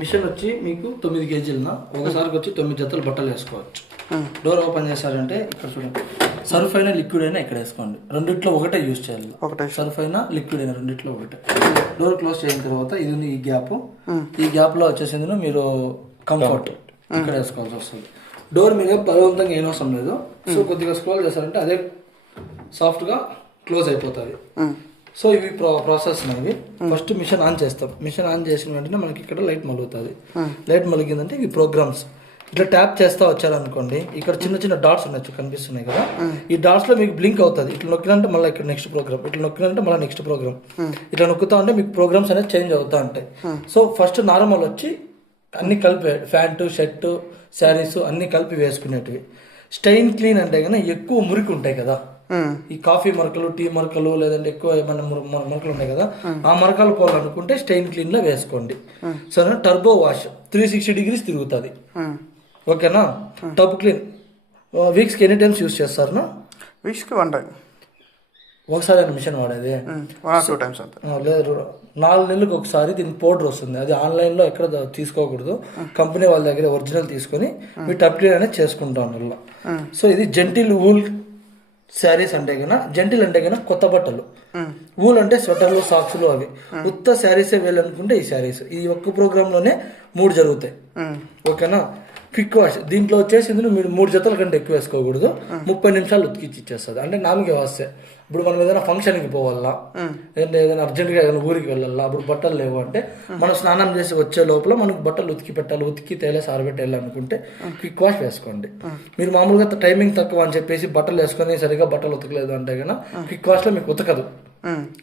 Machine వచ్చి మీకు 9 కేజీలన ఒకసారికి వచ్చి 9 జతలు బట్టలు వేసుకోవచ్చు. డోర్ ఓపెన్ చేశారంటే ఇక్కడ చూడండి, సర్ఫ్ అయినా లిక్విడ్ అయినా ఇక్కడ వేసుకోండి. రెండిట్లో ఒకటే యూజ్ చేయాలి. సర్ఫ్ అయినా లిక్విడ్ అయినా రెండిట్లో ఒకటే. డోర్ క్లోజ్ చేసిన తర్వాత ఇది ఉంది ఈ గ్యాప్. ఈ గ్యాప్ లో వచ్చేసింది మీరు కంఫర్ట్ ఇక్కడ వేసుకోవాల్సి వస్తుంది. డోర్ మీద బలవంతంగా ఏం అవసరం లేదు. సో కొద్దిగా స్క్రోల్ చేశారంటే అదే సాఫ్ట్ గా క్లోజ్ అయిపోతుంది. సో ఇవి ప్రాసెస్ ఇవి. ఫస్ట్ మిషన్ ఆన్ చేస్తాం. మిషన్ ఆన్ చేసిన వెంటనే మనకి ఇక్కడ లైట్ మలుగుతుంది. లైట్ మలిగిందంటే ఇవి ప్రోగ్రామ్స్. ఇట్లా ట్యాప్ చేస్తా వచ్చారనుకోండి, ఇక్కడ చిన్న చిన్న డాట్స్ ఉన్నాయి కనిపిస్తున్నాయి కదా, ఈ డాట్స్ లో మీకు బ్లింక్ అవుతుంది. ఇట్లా నొక్కినంటే మళ్ళీ ఇక్కడ నెక్స్ట్ ప్రోగ్రామ్, ఇట్లా నొక్కినంటే మళ్ళీ నెక్స్ట్ ప్రోగ్రామ్, ఇట్లా నొక్కుతా ఉంటే మీకు ప్రోగ్రామ్స్ అనేది చేంజ్ అవుతా ఉంటాయి. సో ఫస్ట్ నార్మల్ వచ్చి అన్ని కలిపి ప్యాంటు షర్టు శారీస్ అన్ని కలిపి వేసుకునేటివి. స్టెయిన్ క్లీన్ అంటే కన్నా ఎక్కువ మురికి ఉంటాయి కదా, ఈ కాఫీ మరకలు టీ మరకలు లేదంటే ఎక్కువ ఏమైనా మరకలు ఉన్నాయి కదా, ఆ మరకలు పోవాలనుకుంటే స్టెయిన్ క్లీన్ లో వేసుకోండి. సరే, టర్బో వాష్ 360 డిగ్రీస్ తిరుగుతుంది. ఓకేనా. టబ్ క్లీన్ వీక్స్కి ఎనీ టైమ్స్ యూస్ చేస్తారు? వీక్స్కి 1 టైం. ఒకసారి మిషన్ వాడేది లేదు, 4 నెలలకు ఒకసారి దీని పౌడర్ వస్తుంది. అది ఆన్లైన్లో ఎక్కడ తీసుకోకూడదు, కంపెనీ వాళ్ళ దగ్గర ఒరిజినల్ తీసుకొని మీ టబ్ క్లీన్ అనేది చేసుకుంటాం వల్ల. సో ఇది జెంటిల్ వూల్ శారీస్ అంటే కన్నా, జెంటిల్ అంటే కన్నా కొత్త బట్టలు, వూల్ అంటే స్వెటర్లు సాక్స్లు అవి. ఉత్త శారీసే వేయాలనుకుంటే ఈ శారీస్ ఈ ఒక్క ప్రోగ్రామ్ లోనే 3 జరుగుతాయి. ఓకేనా. క్విక్ వాష్ దీంట్లో వచ్చేసి మీరు 3 జతల కంటే ఎక్కువ వేసుకోకూడదు. 30 నిమిషాలు ఉతికిచ్చి ఇచ్చేస్తుంది. అంటే నామకే వాస్తే ఇప్పుడు మనం ఏదైనా ఫంక్షన్కి పోవాలా, ఏదైనా అర్జెంట్గా ఏదైనా ఊరికి వెళ్ళాలా, అప్పుడు బట్టలు లేవు అంటే మనం స్నానం చేసి వచ్చే లోపల మనకు బట్టలు ఉతికి పెట్టాలి, ఉతికి తేలేసి ఆరబెట్టాలి అనుకుంటే క్విక్ వాష్ వేసుకోండి. మీరు మామూలుగా టైమింగ్ తక్కువ అని చెప్పేసి బట్టలు వేసుకొని సరిగా బట్టలు ఉతకలేదు అంటే కన్నా క్విక్ వాష్లో మీకు ఉతకదు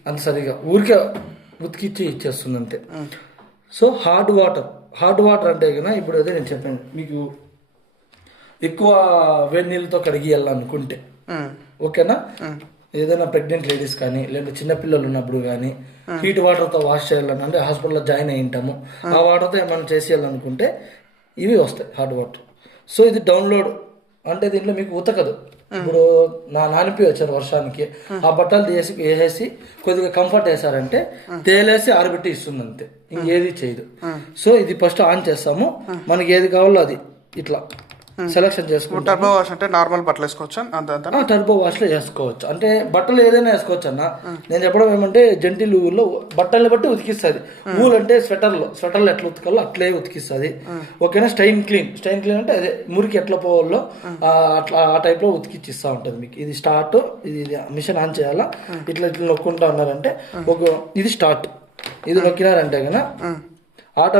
అంత సరిగా, ఊరికే ఉతికిచ్చి ఇచ్చేస్తుంది అంతే. సో హార్డ్ వాటర్ అంటే కన్నా ఇప్పుడు అదే నేను చెప్పాను మీకు, ఎక్కువ వేడి నీళ్ళతో కడిగియాలనుకుంటే ఓకేనా. ఏదైనా ప్రెగ్నెంట్ లేడీస్ కానీ లేదా చిన్నపిల్లలు ఉన్నప్పుడు కానీ హీట్ వాటర్తో వాష్ చేయాలని అంటే హాస్పిటల్లో జాయిన్ అయి ఉంటాము, ఆ వాటర్తో ఏమైనా చేసేయాలనుకుంటే ఇవి వస్తాయి హాట్ వాటర్. సో ఇది డౌన్లోడ్ అంటే దీంట్లో మీకు ఉతకదు. ఇప్పుడు నానిపి వచ్చారు వర్షానికి, ఆ బట్టలు వేసేసి కొద్దిగా కంఫర్ట్ వేసారంటే తేలేసి ఆరబెట్టి ఇస్తుంది అంతే, ఇంకేది చేయదు. సో ఇది ఫస్ట్ ఆన్ చేస్తాము, మనకి ఏది కావాలో అది ఇట్లా సెలెక్షన్ చేసుకోవచ్చు. టర్బో వాష్ అంటే నార్మల్ బట్టలు వేసుకోవచ్చు అంత. టర్బో వాష్ లో వేసుకోవచ్చు అంటే బట్టలు ఏదైనా వేసుకోవచ్చు అన్న. నేను చెప్పడం ఏమంటే జెంటిల్ ఊల్లో బట్టల్ని బట్టి ఉతికిస్తుంది. ఊల్ అంటే స్వెటర్లు ఎట్లా ఉతకాలో అట్లే ఉతికిస్తుంది. ఓకేనా. స్టెయిన్ క్లీన్ అంటే అదే మురికి ఎట్లా పోవాలో అట్లా ఆ టైప్ లో ఉతికిచ్చి ఇస్తా ఉంటుంది మీకు. ఇది స్టార్ట్, ఇది మిషన్ ఆన్ చేయాలా, ఇట్లా నొక్కుంటా ఉన్నారంటే ఇది స్టార్ట్, ఇది నొక్కినారంటే కన్నా